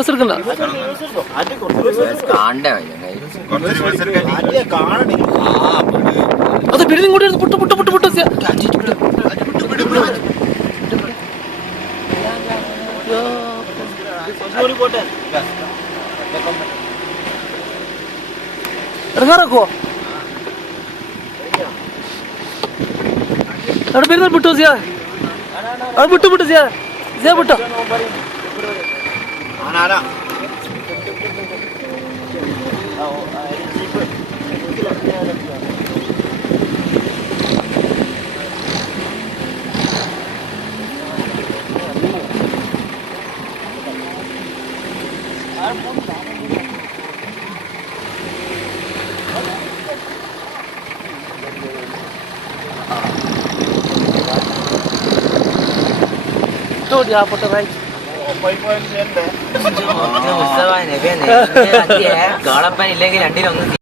Bus എടുക്കണ്ട. അത് പിടി ഇങ്ങോട്ട് പുട്ട് പുട്ട് പുട്ട് പുട്ട് ഇറങ്ങാറാക്കുവോ? അവിടെ പെരുന്നാൾ വിട്ടോ സിയാ, അത് വിട്ടു വിട്ടു സിയാ, സിയാ വിട്ടോ. Dia foto right. ഉത്സവം